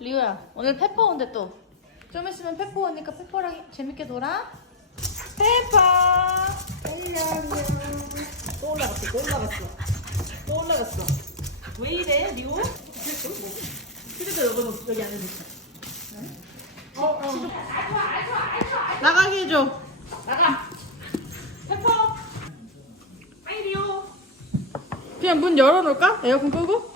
리오야 오늘 페퍼 온대 또. 좀 있으면 페퍼 오니까 페퍼랑 재밌게 놀아. 페퍼. 또 올라갔어, 또 올라갔어. 또 올라갔어. 왜 이래, 리오? 휴대폰 여기, 여기 안에 있어. 나가게 해줘. 나가! 페퍼! 빨리 리오! 그냥 문 열어놓을까? 에어컨 끄고?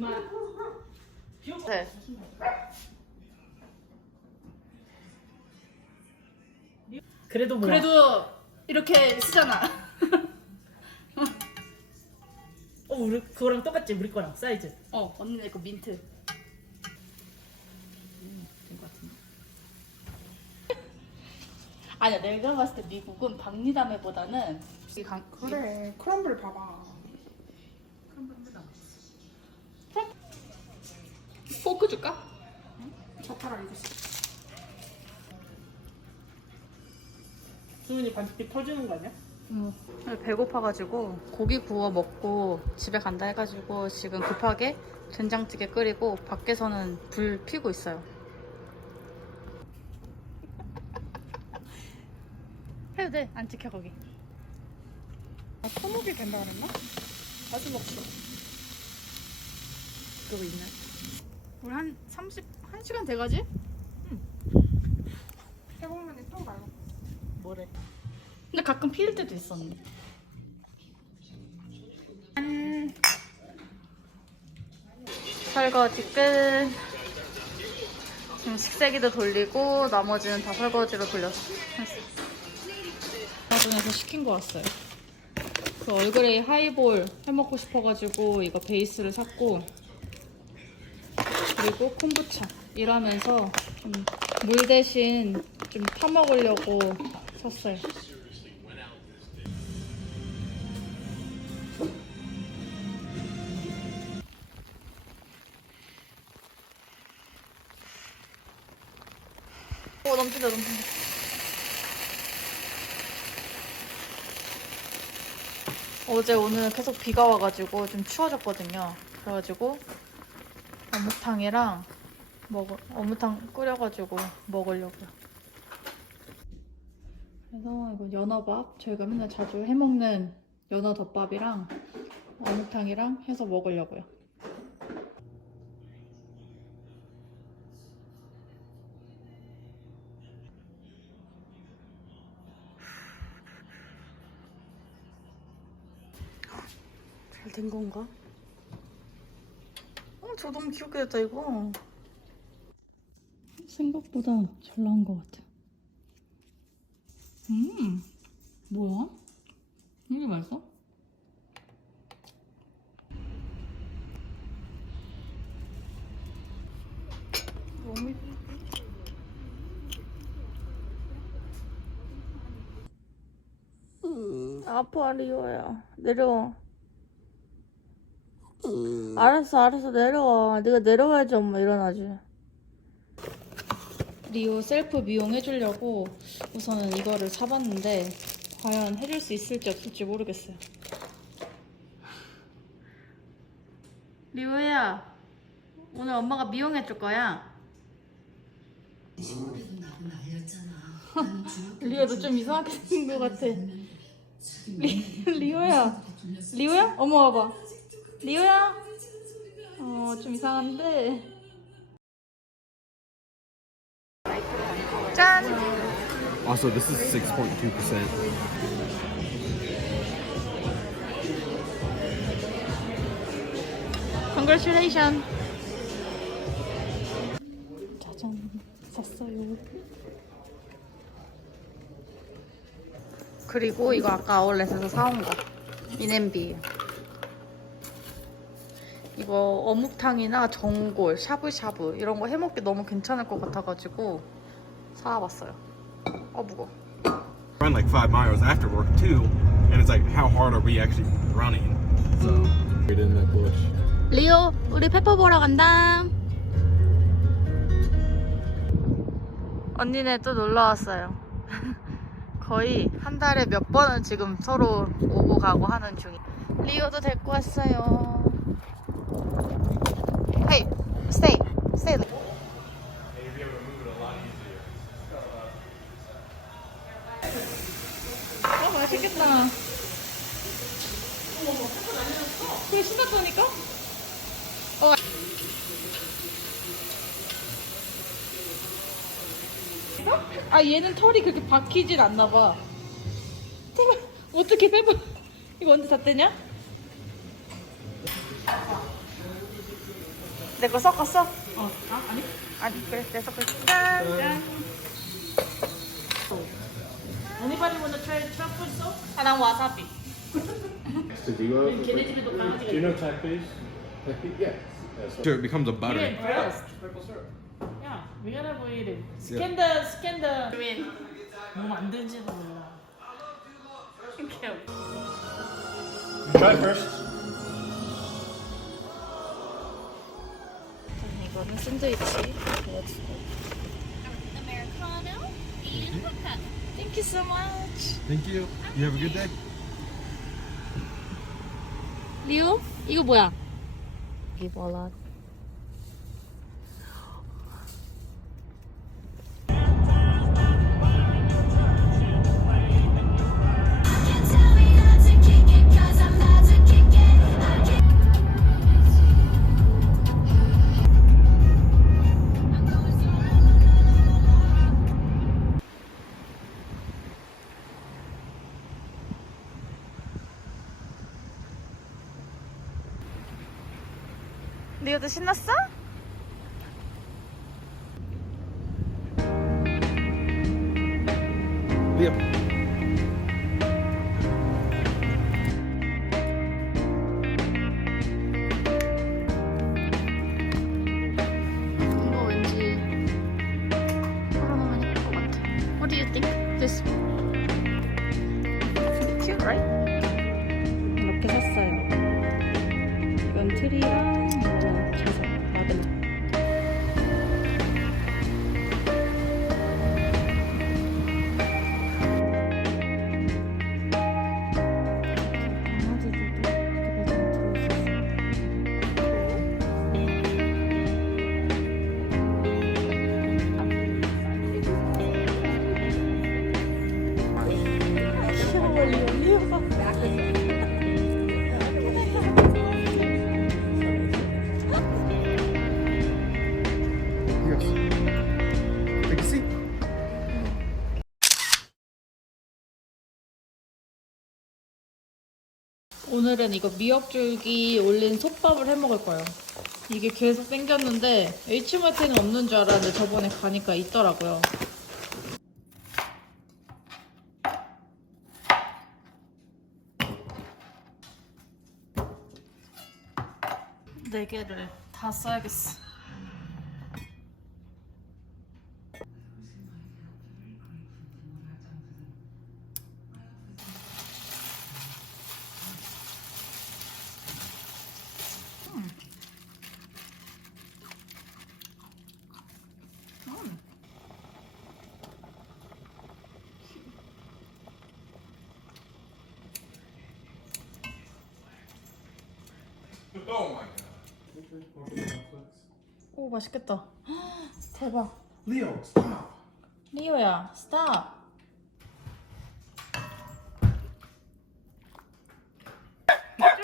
그만. 네. 그래도 뭐. 그래도 이렇게 쓰잖아. 어, 우리 그거랑 똑같지, 우리 거랑 사이즈. 어 언니네 거 민트. 음, 된것 같은데. 아니야 내가 봤을 때 미국은 박리담회보다는 그래 크럼블 봐봐 포크 줄까? 저파라 이거 씨. 수은이 반죽기 터지는 거 아니야? 응. 배고파가지고 고기 구워 먹고 집에 간다 해가지고 지금 급하게 된장찌개 끓이고 밖에서는 불 피고 있어요. 해도 돼. 안 찍혀 거기. 아 토목이 된다 그랬나? 아주 먹지 그거 있나? 우리 한 30, 1시간 돼가지? 해보면 또 가요 뭐래? 근데 가끔 필 때도 있었는데. 짠. 설거지 끝. 지금 식세기도 돌리고 나머지는 다 설거지로 돌렸어. 아마존에서 시킨 거 왔어요. 그 얼그레이 하이볼 해먹고 싶어가지고 이거 베이스를 샀고 그리고 콤부차 일하면서 좀 물 대신 좀 타먹으려고 샀어요. 오 넘친다 넘친다 어제 오늘 계속 비가 와가지고 좀 추워졌거든요 그래가지고 어묵탕이랑 먹어 어묵탕 끓여가지고 먹으려고요 그래서 이거 연어밥 저희가 맨날 자주 해먹는 연어 덮밥이랑 어묵탕이랑 해서 먹으려고요 잘 된 건가? 어, 저 너무 귀엽게 됐다, 이거. 생각보다 잘 나온 것 같아. 음, 뭐야? 이게 맛있어? 너무 예쁘 아파, 리오야. 내려와. 알았어, 알았어, 내려와. 네가 내려와야지 엄마 일어나지. 리오 셀프 미용 해주려고 우선은 이거를 사봤는데 과연 해줄 수 있을지 없을지 모르겠어요. 리오야, 오늘 엄마가 미용해줄 거야. 리오 너 좀 이상하게 생긴 것 같아. 리, 리오야, 리오야? 엄마 와봐. 리오야? 어, 좀 이상한데. 짠! Also, this is 6.2%. Congratulations! 짜잔, 샀어요. 그리고 이거 아까 아울렛에서 사온 거. 이 냄비. 이거 어묵탕이나 전골, 샤브샤브 이런 거 해먹기 너무 괜찮을 것 같아가지고 사와봤어요. 어, 무거워. Run like five miles after work too, and it's like, how hard are we actually running? So, right in that bush. 리오, 우리 페퍼 보러 간다. 언니네 또 놀러 왔어요. 거의 한 달에 몇 번은 지금 서로 오고 가고 하는 중이. 리오도 데리고 왔어요. Hey, stay, stay. 아 맛있겠다. 그래 신났다니까? 어. 아 얘는 털이 그렇게 박히진 않나 봐. 어떻게 빼봐? 이거 언제 다 떼냐? 내 거 섞었어? 어, 아, 아니? 아니 그래 내 섞었어. 짠. 짠. Anybody wanna try truffle sauce? 아, 난 와사비. So do you, have, 걔네 집에도 강아지가 do you know Takis? yeah. So it becomes a butter. Yeah, first. Yeah, we gotta wait it. Scan the, scan the. 뭐 만드는지도 몰라. Try first. 이거는 샌드위치 보여주고. Americano. Thank you so much. Thank you. You have a good day. 리오? 이거 뭐야? 이게 뭐라? 리오도 신났어? 오늘은 이거 미역줄기 올린 솥밥을 해 먹을 거예요. 이게 계속 땡겼는데 H마트에는 없는 줄 알았는데 저번에 가니까 있더라고요. 네 개를 다 써야겠어. 오 맛있겠다. 대박. Leo, stop. 리오야, 스탑.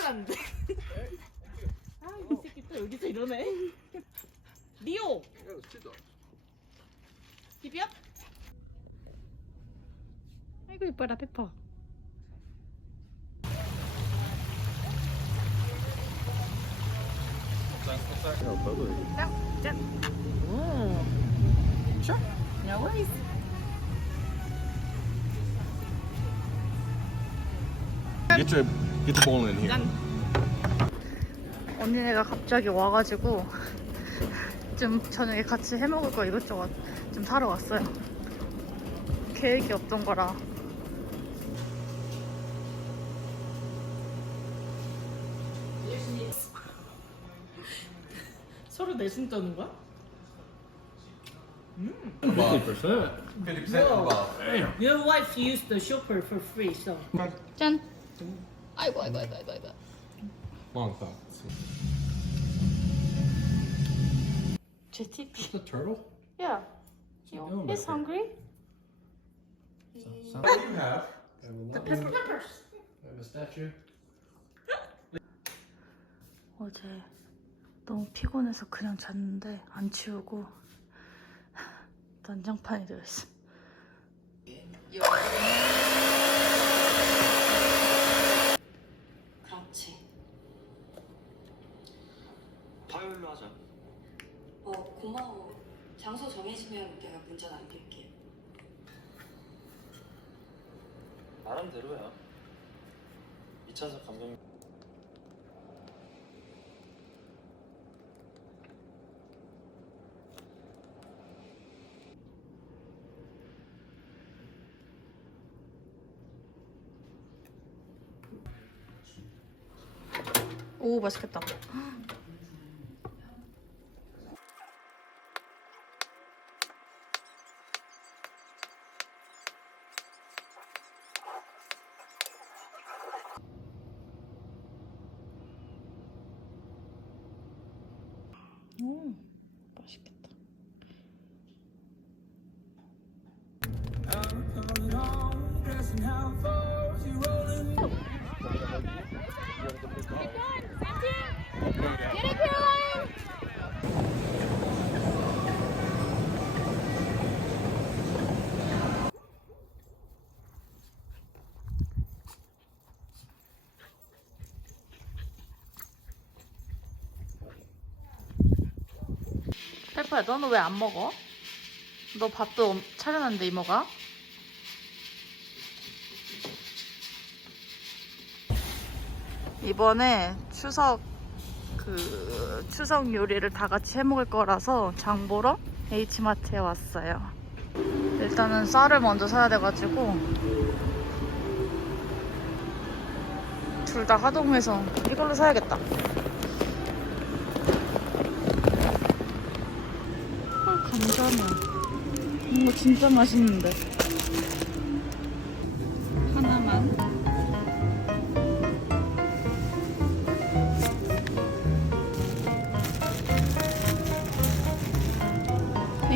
안 돼. 아, 이 새끼 또 여기서 이러네. 리오! 비비야? 아이고 이뻐라 페퍼. Get your get the bowl in here. 언니네가 갑자기 와가지고 좀 저녁에 같이 해 먹을 거 이것저것 좀 사러 왔어요. 계획이 없던 거라. 내심 떠는 거야? Fifty percent. 50% off. Damn. Your wife used the shopper for free, so. 짠. 아이고 아이고 아이고 아이고 아이고. Long thought. JTP. It's a turtle. Yeah. doing He's back hungry. What do you have? The pepper peppers. I have a statue. 어제 너무 피곤해서 그냥 잤는데 안 치우고 난장판이 되어있어. 그렇지. 화요일로 하자. 어, 고마워. 장소 정해지면 내가 문자 남길게. 말한 대로야. 2차선 감독님. 오 맛있겠다. 오 맛있겠다. 페퍼야 너는 왜 안 먹어? 너 밥도 엄- 차려놨는데 이모가? 이번에 추석 그 추석 요리를 다 같이 해 먹을 거라서 장 보러 H마트에 왔어요. 일단은 쌀을 먼저 사야 돼가지고 둘 다 하동해서 이걸로 사야겠다. 헐 감자면 이거 진짜 맛있는데.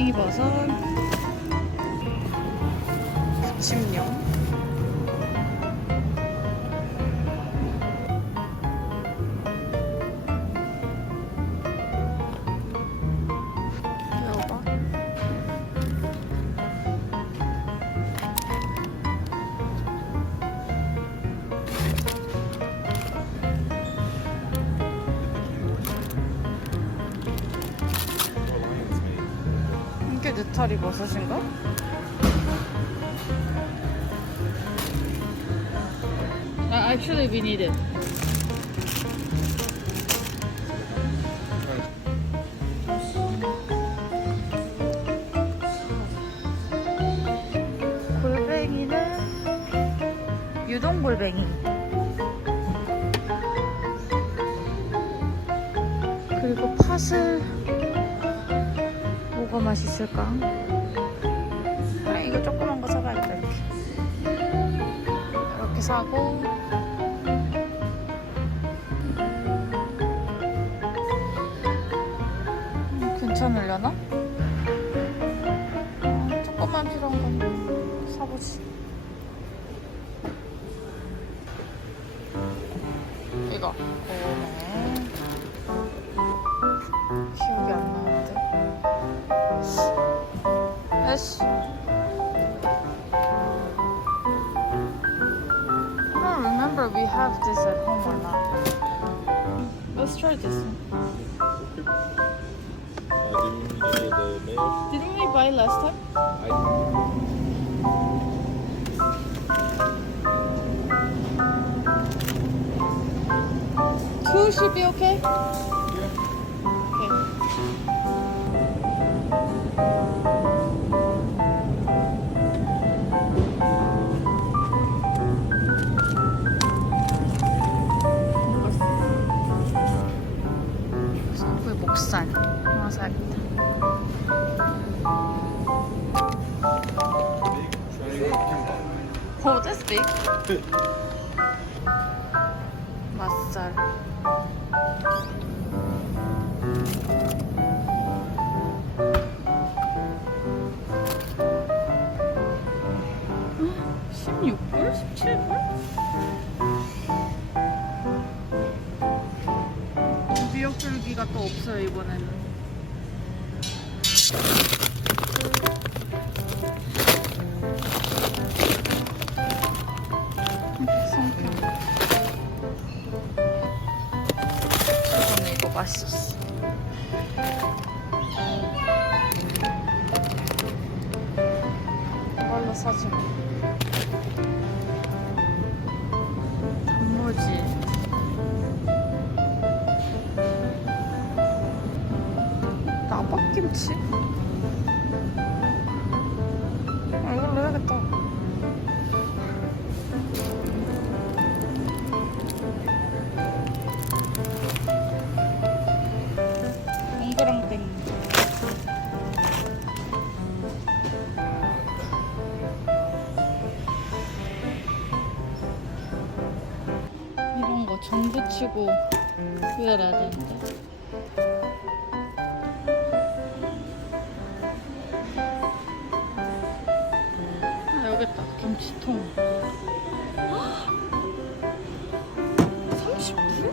팽이버섯. 부침용 있을까? 그래 이거 조그만 거 사봐야겠다 이렇게 이렇게 사고. 음, 괜찮으려나? 어, 조금만 필요한 건 사보지. 이거. 오네 I don't remember we have this at home or not. Let's try this. Didn't we buy last time? Two should be? Okay. 줄기가 또 없어요 이번에는. 성편. 저번에 이거 맛있었어. 전 붙이고 기다려야 되는데. 아, 여기 있다. 김치통. 30불?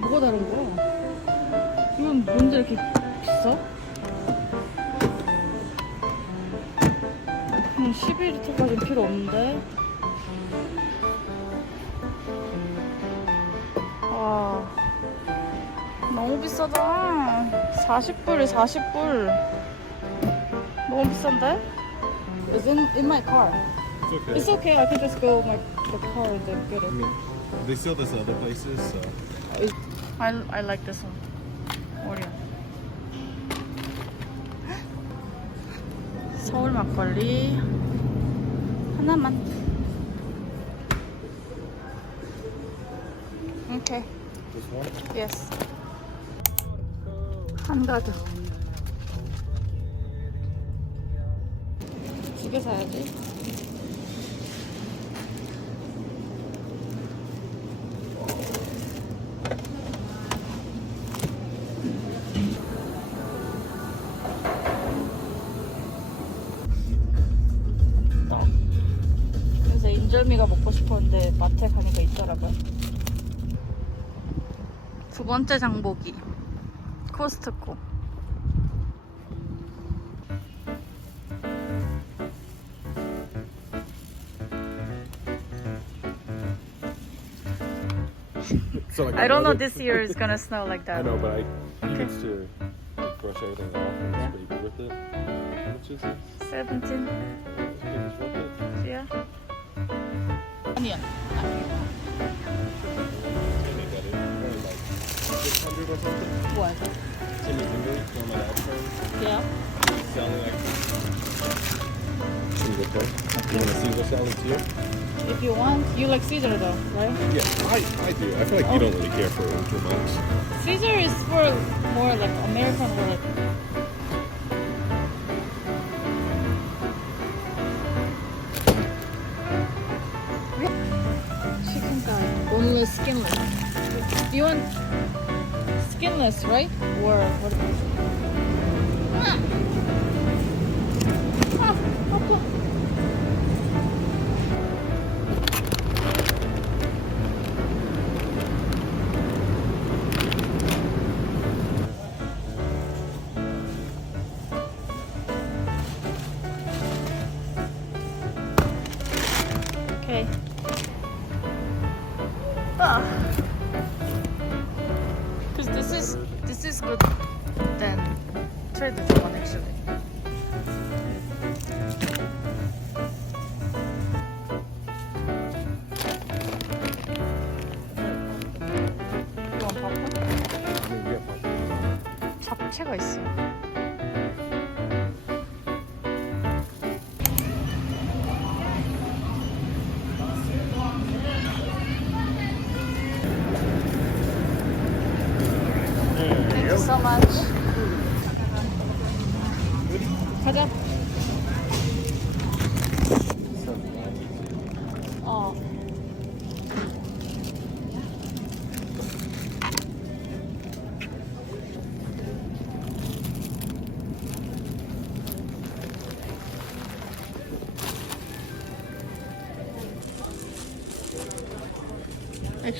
뭐가 다른 거야? 이건 뭔데 이렇게 비싸? 음, 12리터까지는 필요 없는데. 와, 너무 비싸다. 40불이 40불. 너무 비싼데? It's in, in my car. It's okay. It's okay, I can just go my the car and then get I it. mean, they sell this other places, so. I, I like this one. 오리온. 서울 막걸리 하나만. 오케이. This one? Yes. 한 가득. 두 개 사야지. 번째 장보기 코스트코 So like I don't know another- this year is gonna snow like I that. know, but I he needs to brush everything off and Yeah. just be good with it. How much is this? 17 Okay, just rub it. yeah. 아 600 or something. What? Timmy Finger, former Alfred, Yeah. selling like Caesar okay? You want a Caesar salad too? If you want, you like Caesar though, right? Yeah, I, I do. I feel like you don't really care for it too much. Caesar is for more like American or like. Chicken thigh, boneless, skinless. You want skinless, right? Or what? Ah! Ah, 아파. Okay. Ah. This is good than Trader Joe's one actually.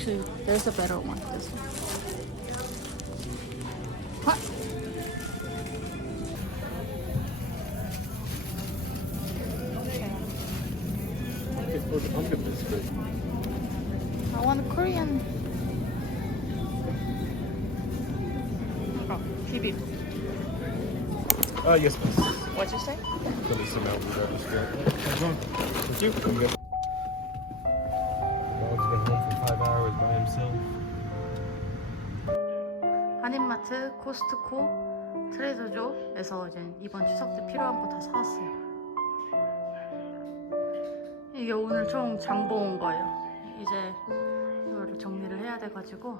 Actually, there's a better one. This one. What? I'll give this good. I want a Korean. Oh, TV. Uh, yes, please. What'd you say? Let some out. Thank you. 코스트코, 트레이더조에서 이제 이번 추석 때 필요한 거 다 사왔어요. 이게 오늘 총 장보 온 거예요. 이제 이거를 정리를 해야 돼가지고